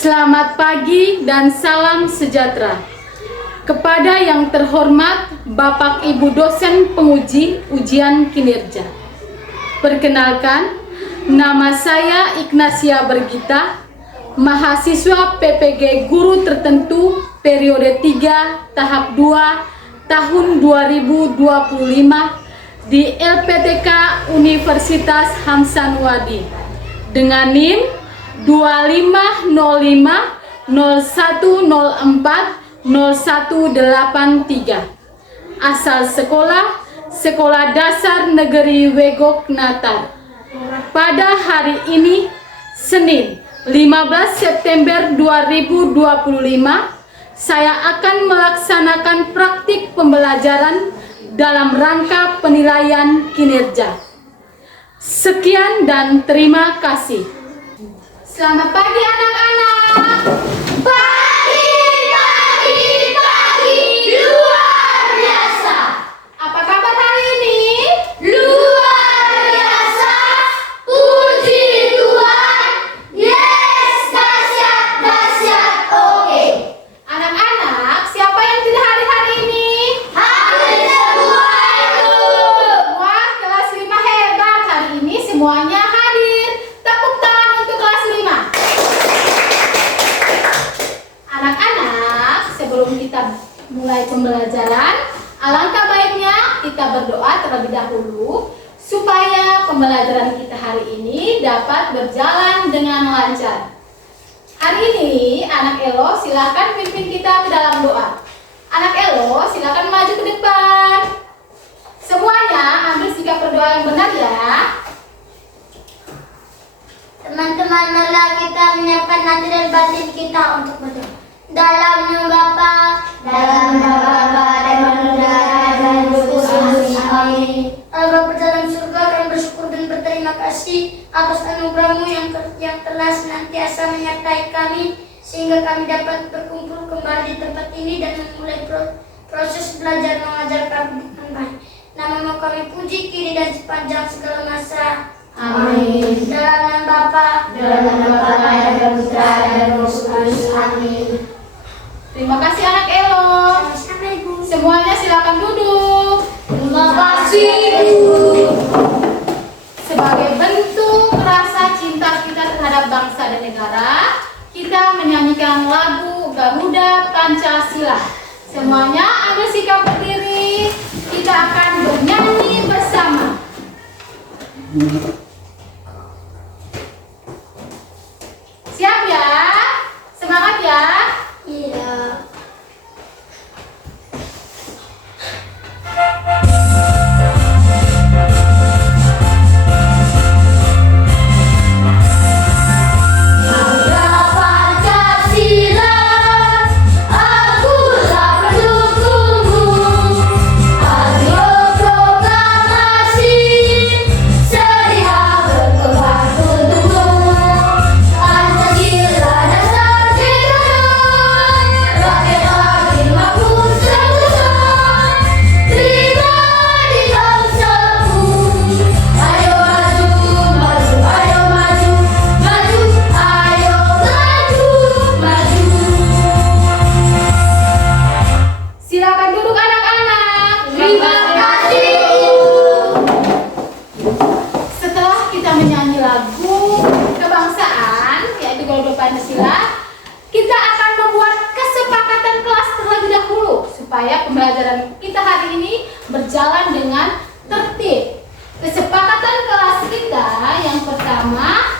Selamat pagi dan salam sejahtera. Kepada yang terhormat Bapak Ibu dosen penguji ujian kinerja. Perkenalkan, nama saya Ignacia Bergita, mahasiswa PPG Guru Tertentu periode 3 tahap 2 tahun 2025 di LPTK Universitas Hamsanwadi dengan NIM 250501040183. Asal Sekolah Dasar Negeri Wegok Natar. Pada hari ini, Senin 15 September 2025, saya akan melaksanakan praktik pembelajaran dalam rangka penilaian kinerja. Sekian dan terima kasih. Selamat pagi anak-anak. Pagi, luar biasa. Apa kabar hari ini? Luar biasa. Puji Tuhan. Yes, dahsyat. Oke. Anak-anak, siapa yang tidak hadir hari ini? Hadir semua itu. Wah, kelas 5 hebat. Hari ini semuanya hadir. Tepuk tangan untuk kelas 5. Anak-anak, sebelum kita mulai pembelajaran, alangkah baiknya kita berdoa terlebih dahulu supaya pembelajaran kita hari ini dapat berjalan dengan lancar. Hari ini, anak Elo silakan pimpin kita ke dalam doa. Anak Elo silakan maju ke depan. Semuanya ambil sikap berdoa yang benar ya. Teman-teman, marilah kita menyiapkan hati dan batin kita untuk berdoa. Dalam nama Bapa dan Udara dan Roh Kudus. Amin. Allah Bapa dalam surga, kami bersyukur dan berterima kasih atas anugerah-Mu yang telah senantiasa menyertai kami sehingga kami dapat berkumpul kembali di tempat ini dan memulai proses belajar mengajar kami dengan baik. Nama-Mu kami puji kini dan sepanjang segala masa. Amin. Dalam nama Bapa dan Putra dan Roh Kudus. Amin. Terima kasih anak Elo. Sama-sama, Ibu. Semuanya silakan duduk. Terima kasih, Ibu. Sebagai bentuk rasa cinta kita terhadap bangsa dan negara, kita menyanyikan lagu Garuda Pancasila. Semuanya ambil sikap berdiri. Kita akan bernyanyi bersama. Siap ya? Semangat ya? Iya. Silakan duduk anak-anak. Terima kasih. Setelah kita menyanyi lagu kebangsaan, yaitu Garuda Pancasila, kita akan membuat kesepakatan kelas terlebih dahulu supaya pembelajaran kita hari ini berjalan dengan tertib. Kesepakatan kelas kita yang pertama,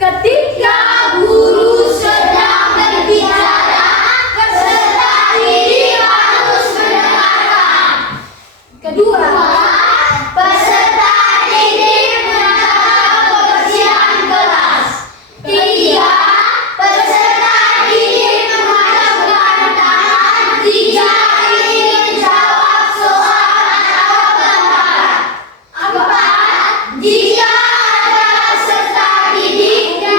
ketika guru sedang berbicara, peserta didik harus mendengarkan. Kedua, peserta didik menjaga kebersihan kelas. Ketiga, peserta didik mengacungkan tangan jika ingin menjawab soal atau gambar. Keempat, jika ada peserta didik yang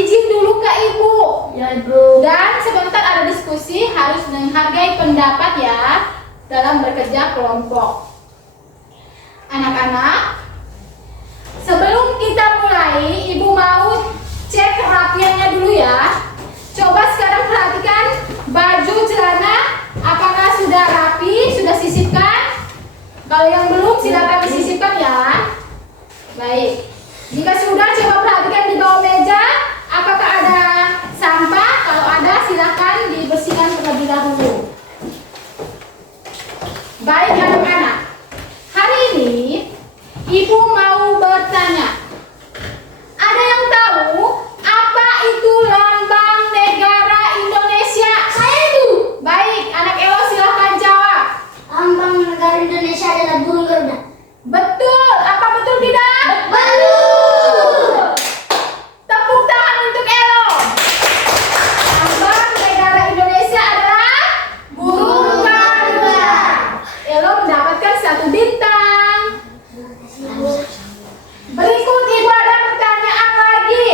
izin dulu ke Ibu. Ya, Ibu. Dan sebentar ada diskusi, harus menghargai pendapat ya dalam bekerja kelompok. Anak-anak, sebelum kita mulai, Ibu mau cek kerapiannya dulu ya. Coba sekarang perhatikan baju celana, apakah sudah rapi, sudah sisipkan? Kalau yang belum silakan disisipkan ya. Baik. Jika sudah, coba perhatikan di bawah meja, apakah ada sampah? Kalau ada, silakan dibersihkan terlebih dahulu. Baik anak-anak, hari ini Ibu mau bertanya. Ada yang tahu apa itu lambang negara Indonesia? Saya itu. Baik, anak Elo silakan jawab. Lambang negara Indonesia adalah burung Garuda. Betul, apa betul tidak? Betul. Tepuk tangan untuk Elo. Lambang negara Indonesia adalah burung Garuda. Elo mendapatkan 1 bintang. Berikut Ibu ada pertanyaan lagi.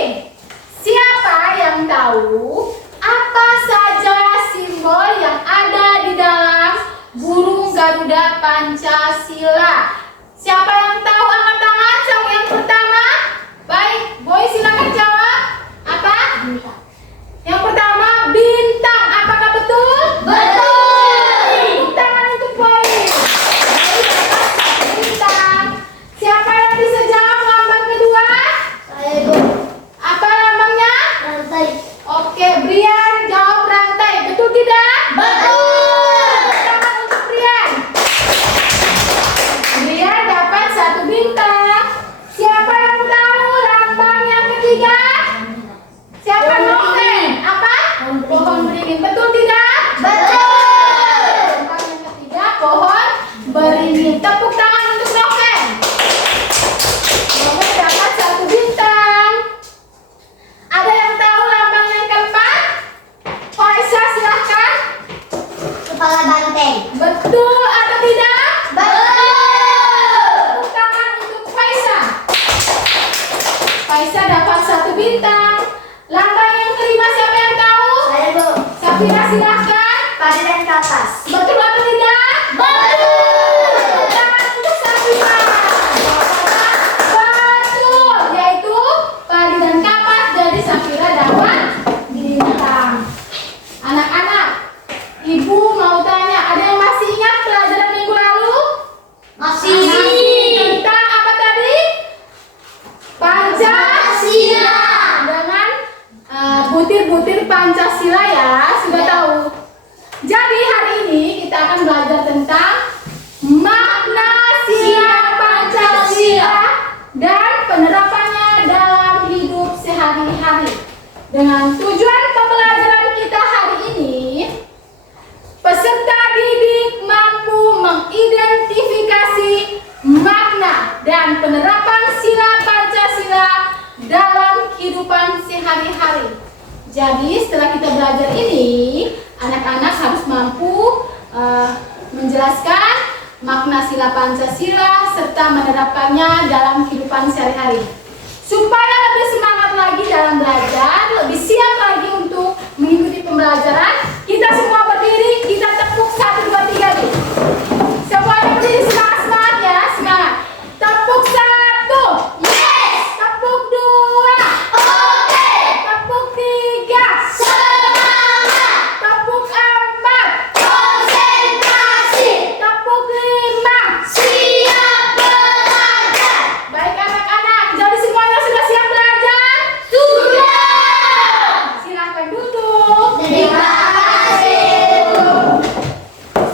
Siapa yang tahu apa saja simbol yang ada di dalam burung Garuda Pancasila? Siapa yang tahu, angkat tangan. Siapa yang pertama? Baik, Boy silakan jawab. Apa? Yang pertama bintang. Apakah betul? Betul. Tepuk tangan untuk Boy. Bintang. Siapa yang bisa jawab lambang kedua? Saya itu. Apa lambangnya? Rantai. Oke, Brian jawab rantai. Betul tidak? Betul. Tepuk tangan untuk Brian. Brian dapat 1 bintang. Siapa yang tahu lambang yang ketiga? Siapa Noven? Apa? Pohon beringin. Betul tidak? Betul. Lambang yang ketiga pohon beringin. Tepuk tangan untuk Noven. Noven dapat 1 bintang. Ada yang tahu lambang yang keempat? Faisa silahkan. Kepala banteng. Betul atau tidak? Betul. Tepuk tangan untuk Faisa. Faisa dapat 1 bintang. Lambang yang kelima siapa yang tahu? Saya itu. Safira silahkan. Padi dan kapas. Betul atau tidak? Betul. Tepuk tangan untuk Safira. Betul, yaitu padi dan kapas dari Safira dapat bintang. Anak-anak, Ibu mau tanya, ada yang masih ingat pelajaran minggu lalu? Masih. Tentang apa tadi? Pancasila. Dengan butir-butir Pancasila ya, sudah Ya. tahu. Jadi hari ini kita akan belajar tentang makna sila Pancasila dan penerapannya dalam hidup sehari-hari. Dengan tujuan pembelajaran kita hari ini, peserta didik mampu mengidentifikasi makna dan penerapan sila Pancasila dalam kehidupan sehari-hari. Jadi setelah kita belajar ini, anak-anak harus mampu menjelaskan makna sila Pancasila serta menerapkannya dalam kehidupan sehari-hari. Supaya lebih semangat lagi dalam belajar, lebih siap lagi untuk mengikuti pembelajaran, kita semua berdiri, kita tepuk 1, 2, 3 nih. Semuanya berdiri semangat-semangat ya, semangat. Tepuk 1. Yes. Tepuk 2. Oke. Tepuk 3. Semangat. Tepuk 4. Konsentrasi. Tepuk 5. Siap belajar. Baik anak-anak, jadi semuanya sudah siap belajar? Sudah. Silakan duduk. Terima kasih.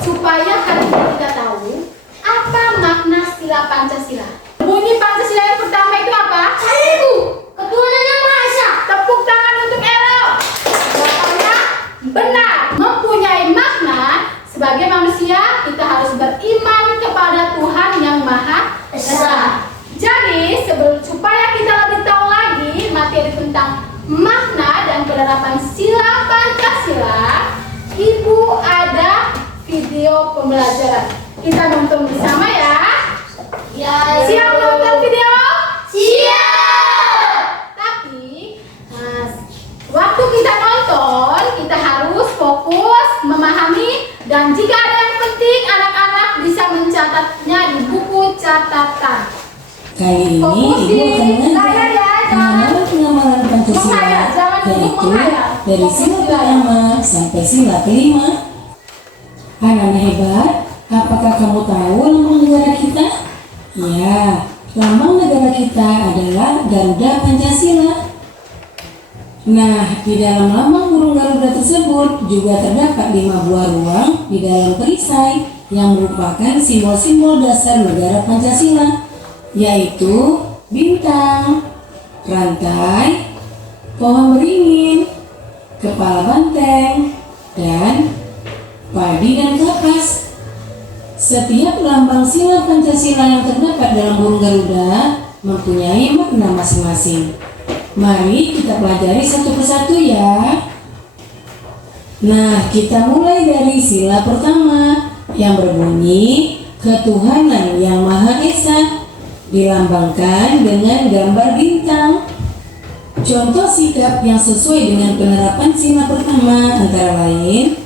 Supaya hari ini kita tahu apa makna sila Pancasila. Bunyi Pancasila yang pertama itu apa? Saya itu. Ketuhanan yang Maha Esa. Tepuk tangan untuk Elo. Jawabannya benar. Mempunyai makna sebagai manusia kita harus beriman kepada Tuhan yang Maha Esa. Jadi supaya kita lebih tahu lagi materi tentang makna dan penerapan sila Pancasila, Ibu ada video pembelajaran. Kita nonton bersama ya. Ya. Siap nonton video? Siap. Tapi Dan jika ada yang penting, anak-anak bisa mencatatnya di buku catatan. Kali ini Ibu akan mengajar pengamalan Pancasila, yaitu dari sila pertama sampai sila kelima. Anak-anak hebat, apakah kamu tahu lambang negara kita? Ya, lambang negara kita adalah Garuda Pancasila. Nah, di dalam lambang burung Garuda tersebut juga terdapat 5 buah ruang di dalam perisai yang merupakan simbol-simbol dasar negara Pancasila, yaitu bintang, rantai, pohon beringin, kepala banteng, dan padi dan kapas. Setiap lambang sila Pancasila yang terdapat dalam burung Garuda mempunyai makna masing-masing. Mari kita pelajari satu persatu ya. Nah, kita mulai dari sila pertama yang berbunyi ketuhanan yang Maha Esa, dilambangkan dengan gambar bintang. Contoh sikap yang sesuai dengan penerapan sila pertama antara lain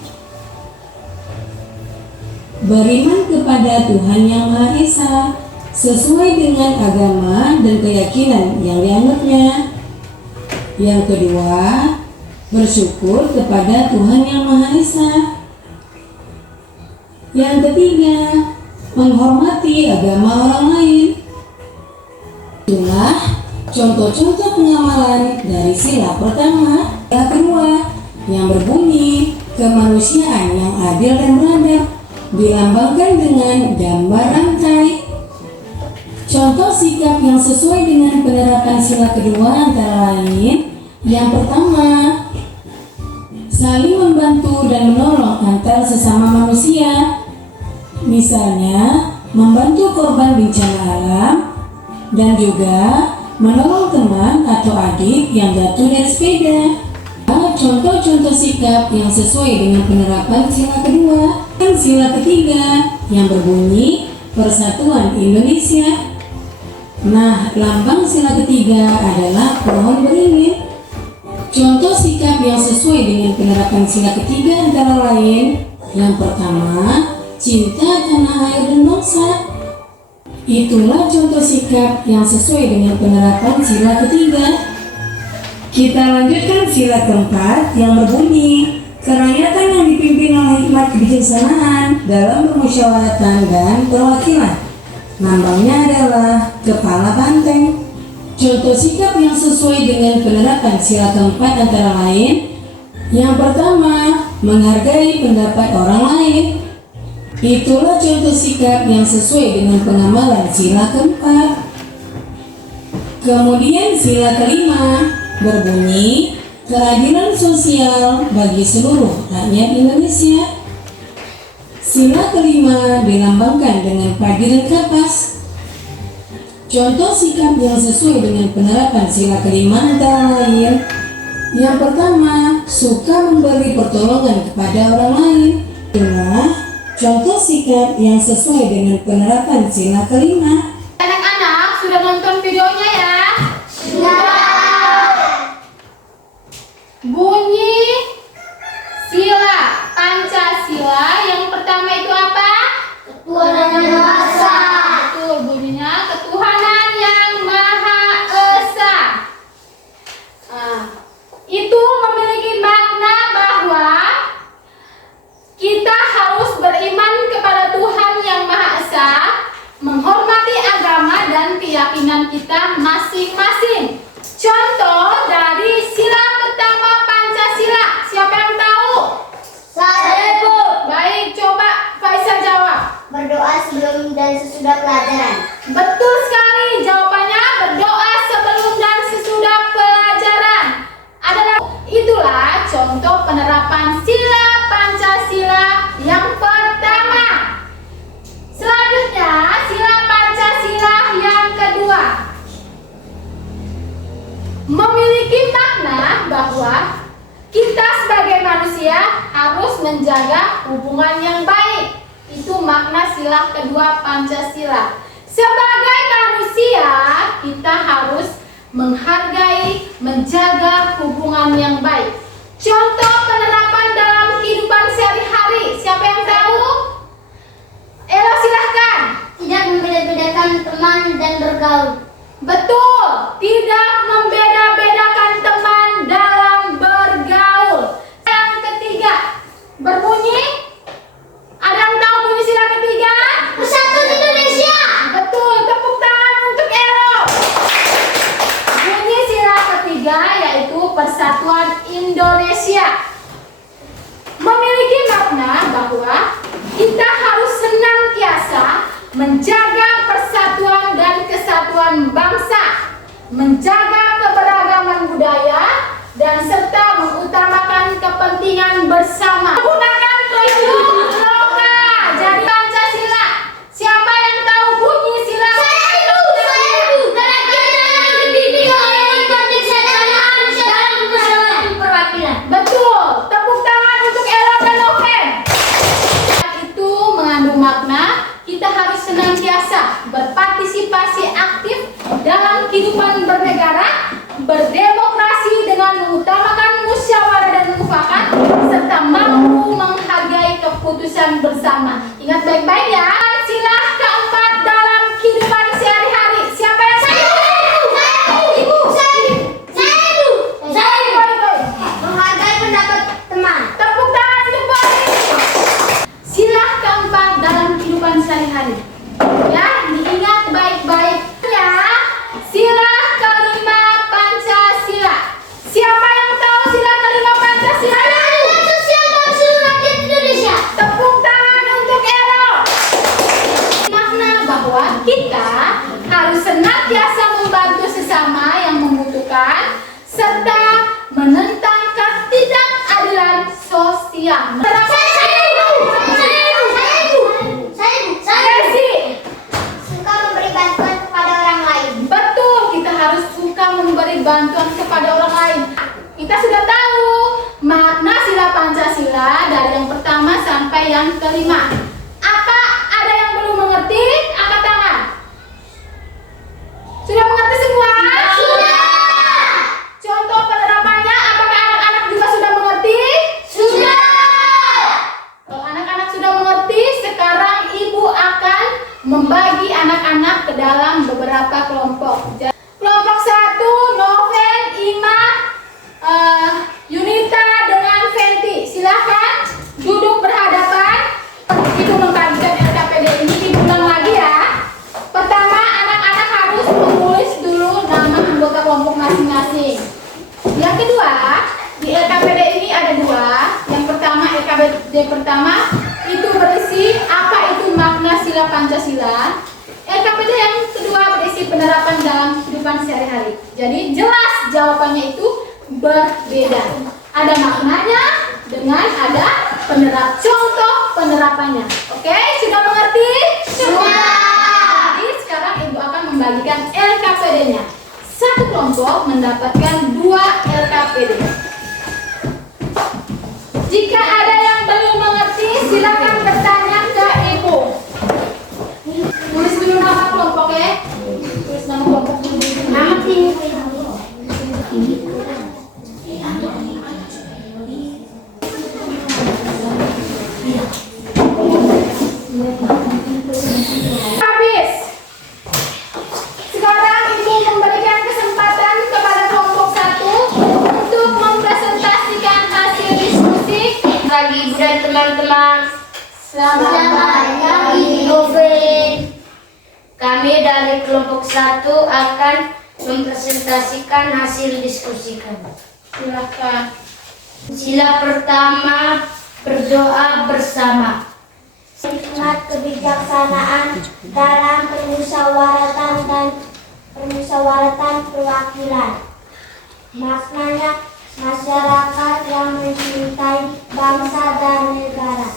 beriman kepada Tuhan yang Maha Esa sesuai dengan agama dan keyakinan yang dianutnya. Yang kedua, bersyukur kepada Tuhan yang Maha Esa. Yang ketiga, menghormati agama orang lain. Itulah contoh-contoh pengamalan dari sila pertama. Sila kedua yang berbunyi kemanusiaan yang adil dan beradab, dilambangkan dengan gambar rantai. Contoh sikap yang sesuai dengan penerapan sila kedua antara lain: yang pertama, saling membantu dan menolong antar sesama manusia. Misalnya, membantu korban bencana alam dan juga menolong teman atau adik yang jatuh dari sepeda. Contoh-contoh sikap yang sesuai dengan penerapan sila kedua. Dan sila ketiga yang berbunyi Persatuan Indonesia. Nah, lambang sila ketiga adalah pohon beringin. Contoh sikap yang sesuai dengan penerapan sila ketiga antara lain: yang pertama, cinta tanah air dan bangsa. Itulah contoh sikap yang sesuai dengan penerapan sila ketiga. Kita lanjutkan sila keempat yang berbunyi kerakyatan yang dipimpin oleh hikmat kebijaksanaan dalam permusyawaratan dan perwakilan. Lambangnya adalah kepala banteng. Contoh sikap yang sesuai dengan penerapan sila keempat antara lain: yang pertama, menghargai pendapat orang lain. Itulah contoh sikap yang sesuai dengan pengamalan sila keempat. Kemudian sila kelima berbunyi keadilan sosial bagi seluruh rakyat Indonesia. Sila kelima dilambangkan dengan padi dan kapas. Contoh sikap yang sesuai dengan penerapan sila kelima antara lain: yang pertama, suka memberi pertolongan kepada orang lain. Itulah contoh sikap yang sesuai dengan penerapan sila kelima. Anak-anak sudah nonton videonya ya? Bunyi sila Pancasila yang pertama itu apa? Ketuhanan yang Maha Esa. Betul, bunyinya ketuhanan yang Maha Esa. Itu memiliki makna bahwa kita harus beriman kepada Tuhan yang Maha Esa, menghormati agama dan keyakinan kita masing-masing. Contoh dari sila pertama Pancasila, siapa yang tahu? Saya, Bu. Baik, coba Faisal jawab. Berdoa sebelum dan sesudah pelajaran. Betul sekali, jawabannya berdoa sebelum dan sesudah pelajaran. Itulah contoh penerapan sila Pancasila yang pertama. Selanjutnya, sila Pancasila yang kedua memiliki makna bahwa kita sebagai manusia harus menjaga hubungan yang baik. Itu makna sila kedua Pancasila. Sebagai manusia, kita harus menghargai, menjaga hubungan yang baik. Contoh penerapan dalam kehidupan sehari-hari. Siapa yang tahu? Elo silahkan. Tidak membeda-bedakan teman dan bergaul. Betul, tidak membeda-bedakan teman dalam bergaul. Yang ketiga, berbunyi. Ada yang tahu bunyi sila ketiga? Persatuan Indonesia. Betul, tepuk tangan untuk Elo. Bunyi sila ketiga yaitu Persatuan Indonesia. Memiliki makna bahwa kita harus senantiasa menjaga persatuan dan kesatuan bangsa, menjaga keberagaman budaya, dan serta mengutamakan kepentingan bersama. Menggunakan tujuh loka jadi Pancasila. Siapa yang tahu bunyi sila? Saya ibu. Karena kita dididik oleh konteks keagamaan dalam persoalan perwakilan. Betul. Tepuk tangan untuk Elo dan Noven. Itu mengandung makna kita harus senantiasa berpartisipasi aktif dalam kehidupan bernegara, berdemokrasi dengan mengutamakan musyawarah dan mufakat, serta mampu menghargai keputusan bersama. Ingat baik-baik ya. Sila keempat dalam kehidupan sehari-hari. Siapa yang Menghargai pendapat teman. Tepuk tangan untuk Boy. Sila keempat dalam kehidupan sehari-hari. Ya, diingat baik-baik ya. Sila kelima Pancasila. Siapa yang tahu sila kelima Pancasila? Sosial Bangsa Rakyat Indonesia. Tepuk tangan untuk Elo. Makna bahwa kita harus senantiasa membantu sesama yang membutuhkan serta menentang ketidakadilan sosial. Desi. Suka memberi bantuan kepada orang lain. Betul, kita harus suka memberi bantuan kepada orang lain. Kita sudah tahu makna sila Pancasila dari yang pertama sampai yang kelima. Apa ada yang belum mengerti? Angkat tangan. Sudah mengerti semua? Sudah. Contoh penerapannya, apakah anak-anak juga sudah mengerti? Sudah. Kalau anak-anak sudah mengerti, sekarang ibu akan membagi anak-anak ke dalam beberapa kelompok. Kelompok 1, Noven, Ima, Yunita dengan Fenty. Silahkan duduk berhadapan. Ibu membagikan LKPD ini diulang lagi ya. Pertama, anak-anak harus menulis dulu nama anggota kelompok masing-masing. Yang kedua, di LKPD ini ada dua. Yang pertama, LKPD pertama itu berisi apa itu makna sila Pancasila. LKPD yang kedua berisi penerapan dalam kehidupan sehari-hari. Jadi jelas jawabannya itu berbeda. Ada maknanya dengan ada contoh penerapannya. Oke, sudah mengerti? Sudah. Jadi sekarang ibu akan membagikan LKPD-nya. Satu kelompok mendapatkan 2 LKPD. Jika ada yang belum mengerti, silakan bertanya ke ibu. Tulis dulu nama kelompok ya. Tulis nama kelompok dulu. Nama tim. Habis. Sekarang ibu memberikan kesempatan kepada kelompok 1 untuk mempresentasikan hasil diskusi. Bagi ibu dan teman-teman. Selamat pagi, Noven. Kami dari kelompok 1 akan mempresentasikan hasil diskusi kami. Silakan. Sila pertama, berdoa bersama. Ingat kebijaksanaan dalam permusyawaratan perwakilan. Maknanya masyarakat yang mencintai bangsa dan negara.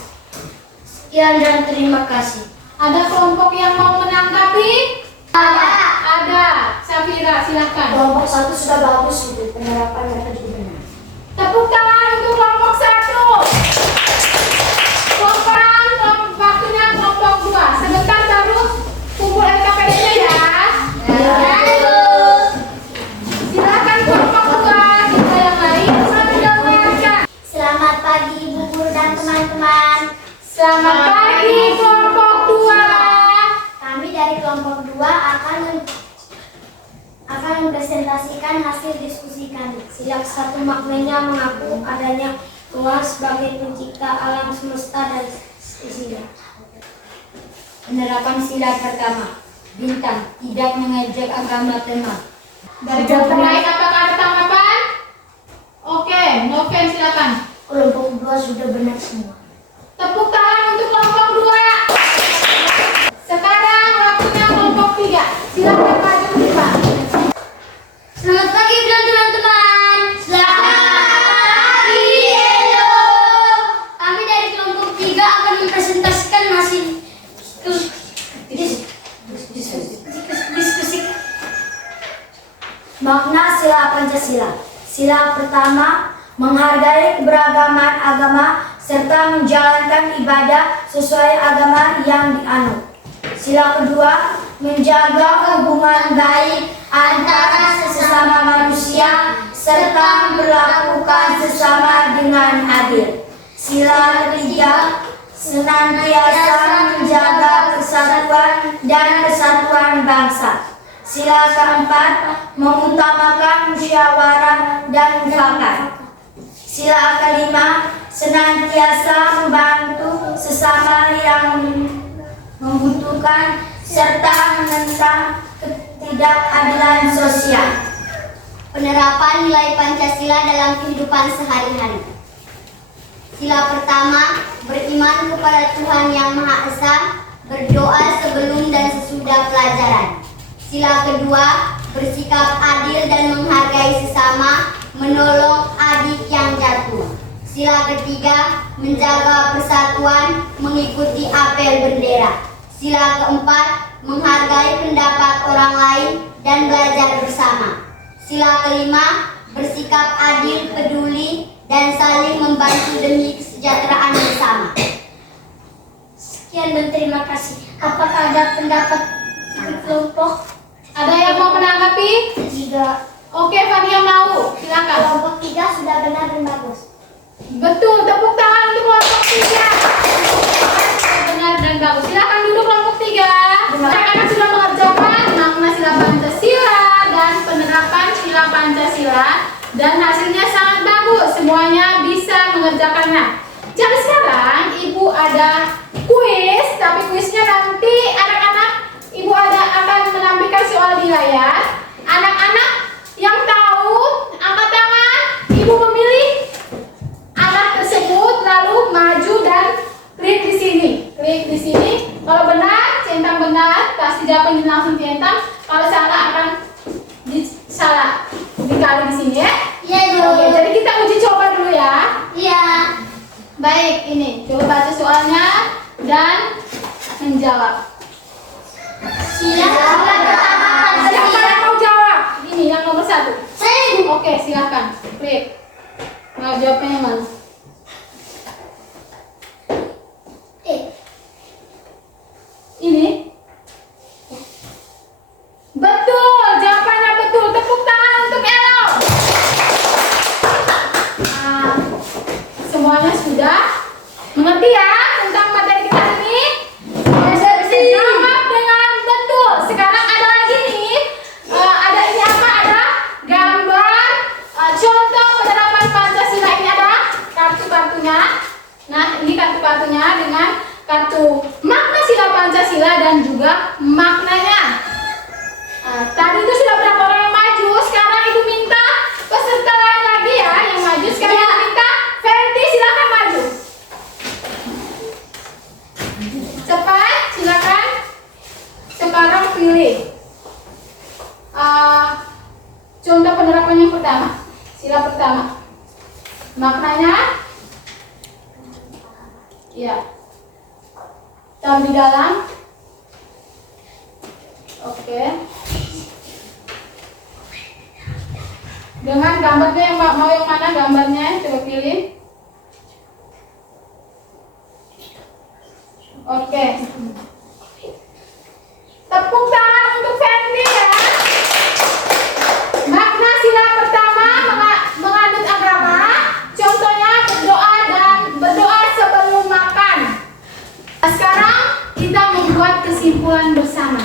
Sekian dan terima kasih. Ada kelompok yang mau menanggapi? Ada. Safira, silakan. Kelompok 1 sudah bagus itu, penerapan mereka juga benar. Tepuk tangan untuk kelompok 1. Waktunya kelompok 2. Sebentar baru kumpul LKPD-nya ya. Silakan kelompok 2. Kita yang lain sudah mendengarkan. Selamat pagi Ibu Guru dan teman-teman. kelompok 2 akan mempresentasikan hasil diskusi kami. Sila 1 maknanya mengaku adanya Tuhan sebagai pencipta alam semesta dan sila. Penerapan sila pertama, bintang, tidak mengejek agama teman. Dari kelompok lain apakah ada tanggapan? Oke, Noven silakan. Kelompok 2 sudah benar semua. Tepuk tangan untuk kelompok 2. Sekarang waktunya kelompok 3. Silakan maju Pak. Selamat pagi teman-teman. Selamat pagi. Hello. Kami dari kelompok 3 akan mempresentasikan hasil diskusi makna sila Pancasila. Sila pertama, menghargai keberagaman agama serta menjalankan ibadah sesuai agama yang dianut. Sila kedua, menjaga hubungan baik antara sesama manusia serta memperlakukan sesama dengan adil. Sila ketiga, senantiasa menjaga persatuan dan kesatuan bangsa. Sila keempat, mengutamakan musyawarah dan mufakat. Sila kelima, senantiasa membantu sesama yang membutuhkan serta menentang ketidakadilan sosial. Penerapan nilai Pancasila dalam kehidupan sehari-hari. Sila pertama, beriman kepada Tuhan Yang Maha Esa, berdoa sebelum dan sesudah pelajaran. Sila kedua, bersikap adil dan menghargai sesama, menolong adik yang jatuh. Sila ketiga, menjaga persatuan, mengikuti apel bendera. Sila keempat, menghargai pendapat orang lain dan belajar bersama. Sila kelima, bersikap adil, peduli, dan saling membantu demi kesejahteraan bersama. Sekian dan terima kasih. Apakah ada pendapat di kelompok? Ada yang mau menanggapi? Tidak. Oke, Fania mau. Silakan. Kelompok 3 sudah benar dan bagus. Betul, tepuk tangan untuk kelompok 3. Benar dan bagus. Silakan duduk kelompok 3. Anak-anak sudah mengerjakan makna sila Pancasila dan penerapan sila Pancasila dan hasilnya sangat bagus. Semuanya bisa mengerjakannya. Jadi sekarang Ibu ada kuis, tapi kuisnya nanti anak-anak Ibu akan menampilkan soal di layar. Anak-anak yang tahu angkat tangan. Ibu memilih anak tersebut lalu maju dan klik di sini. Klik di sini. Kalau benar, centang benar, pasti jawabannya langsung centang. Kalau salah akan salah dikali di sini ya. Iya, Bu. Oke, jadi kita uji coba dulu ya. Iya. Baik, ini coba baca soalnya dan menjawab. Silakan pertama Siapa yang mau jawab? Ini yang nomor 1. Saya. Oke, silakan. Klik. Mau jawabnya yang mana? Ini? Betul, jawabannya betul. Tepuk tangan untuk Elo. Nah, semuanya sudah mengerti ya tentang materi kita ini? Sudah bisa jawab dengan betul. Sekarang ada lagi nih, ada ini apa? Ada gambar contoh penerapan Pancasila. Ini ada kartu-kartunya. Nah, ini kartu-kartunya dengan kartu makna sila Pancasila dan juga maknanya. Tadi itu sudah berapa orang yang maju? Sekarang Ibu minta peserta lain lagi ya yang maju. Sekarang Ibu minta Fenty silakan maju. Cepat, silakan. Sekarang pilih contoh penerapan yang pertama. Sila pertama. Maknanya? Ya. Tahu di dalam? Oke. Dengan gambarnya yang mau yang mana gambarnya? Coba pilih. Oke. Tepuk tangan untuk Fenty ya. Makna sila pertama menganut agama. Contohnya berdoa dan berdoa sebelum makan. Sekarang kita membuat kesimpulan bersama.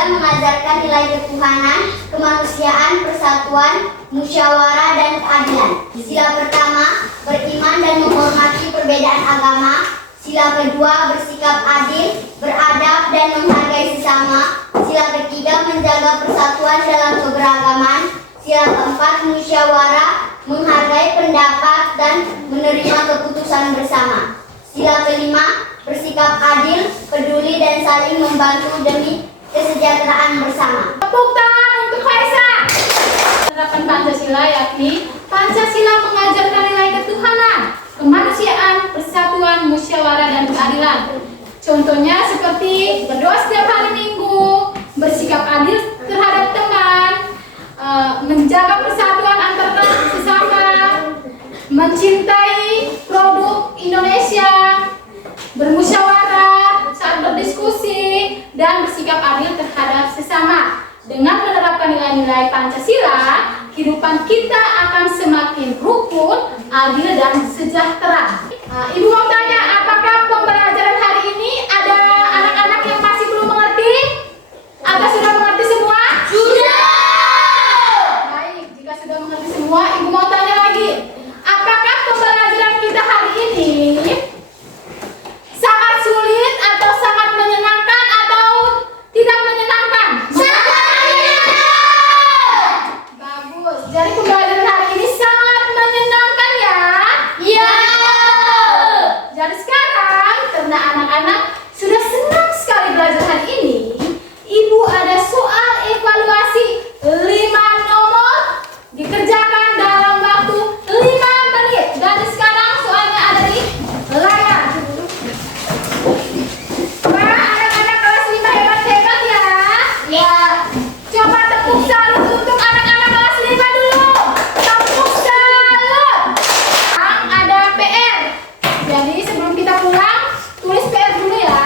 ketiga mengajarkan nilai ketuhanan, kemanusiaan, persatuan, musyawarah, dan keadilan. Sila pertama, beriman dan menghormati perbedaan agama. Sila kedua, bersikap adil, beradab, dan menghargai sesama. Sila ketiga, menjaga persatuan dalam keberagaman. Sila keempat, musyawarah, menghargai pendapat dan menerima keputusan bersama. Sila kelima, bersikap adil, peduli, dan saling membantu demi kesejahteraan bersama. Tepuk tangan untuk Faisa. Penerapan Pancasila yakni Pancasila mengajarkan nilai ketuhanan, kemanusiaan, persatuan, musyawarah, dan keadilan. Contohnya seperti berdoa setiap hari Minggu, bersikap adil terhadap teman, menjaga persatuan antar sesama, mencintai produk Indonesia, bermusyawarah saat berdiskusi, dan bersikap adil terhadap sesama. Dengan menerapkan nilai-nilai Pancasila, kehidupan kita akan semakin rukun, adil, dan sejahtera. Ibu mau tanya, apakah pembelajaran hari ini ada anak-anak yang masih belum mengerti? Apa sudah mengerti semua? Sudah. Baik, jika sudah mengerti semua, ibu mau tanya lagi. Apakah pembelajaran kita hari ini sangat sulit atau sangat menyenangkan atau tidak menyenangkan? Sangat menyenangkan. Bagus. Jadi pembelajaran hari ini sangat menyenangkan ya? Iya. Jadi sekarang karena anak-anak sudah senang sekali belajar hari ini, ibu ada soal evaluasi 5 nomor dikerjakan dalam waktu 5 menit. Dan sekarang soalnya ada di layar. Wah, anak-anak kelas 5 hebat-hebat ya. Ya. Coba tepuk salut untuk anak-anak kelas 5 dulu. Tepuk salut. Sekarang ada PR. Jadi sebelum kita pulang, tulis PR dulu ya.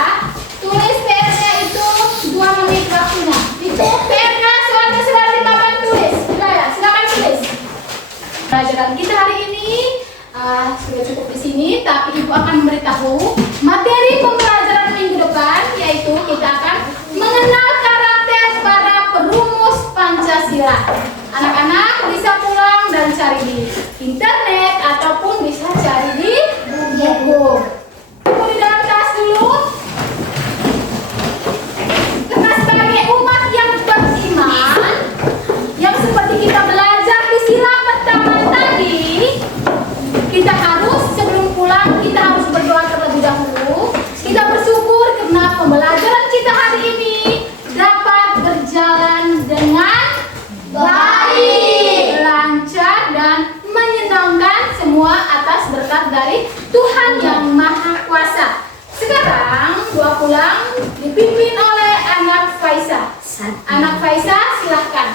Tulis PR-nya itu 2 menit waktunya. Itu PR-nya soalnya sudah ada di papan tulis. Sudah ya, silakan tulis. Pelajaran kita hari ini sudah cukup di sini, tapi ibu akan memberitahu materi pembelajaran minggu depan, yaitu kita akan mengenal karakter para perumus Pancasila. Anak-anak bisa pulang dan cari di internet ataupun bisa cari di buku. Buku di dalam tas dulu. Karena sebagai umat yang beriman, yang seperti kita belajar di sila pertama tadi, kita harus sebelum pulang kita harus berdoa terlebih dahulu. Kita bersyukur karena pembelajaran kita hari ini dapat berjalan dengan baik, lancar, dan menyenangkan semua atas berkat dari Tuhan Yang Maha Kuasa. Sekarang doa pulang dipimpin oleh anak Faisa. Anak Faisa, silahkan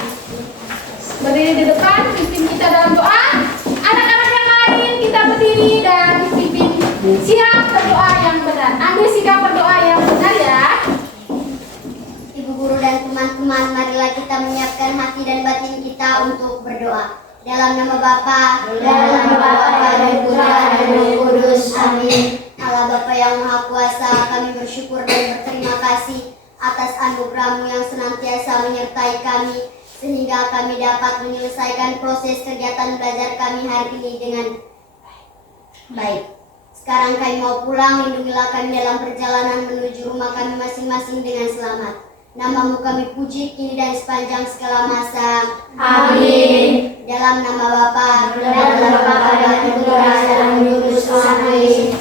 berdiri di depan, pimpin kita dalam doa. Anak-anak yang lain kita berdiri dan pimpin siap berdoa yang benar. Ambil sikap berdoa yang benar ya. Ibu guru dan teman-teman, marilah kita menyiapkan hati dan batin kita untuk berdoa. Dalam nama Bapa, Dalam nama Bapa dan Putra dan Roh Kudus. Amin. Allah Bapa yang Maha Kuasa, kami bersyukur dan berterima kasih atas anugerah-Mu yang senantiasa menyertai kami, sehingga kami dapat menyelesaikan proses kegiatan belajar kami hari ini dengan baik. Sekarang kami mau pulang, lindungilah kami dalam perjalanan menuju rumah kami masing-masing dengan selamat. Nama-Mu kami puji kini dan sepanjang segala masa. Amin. Dalam nama Bapa, Dalam nama Bapa dan Putra dan Roh Kudus. Amin.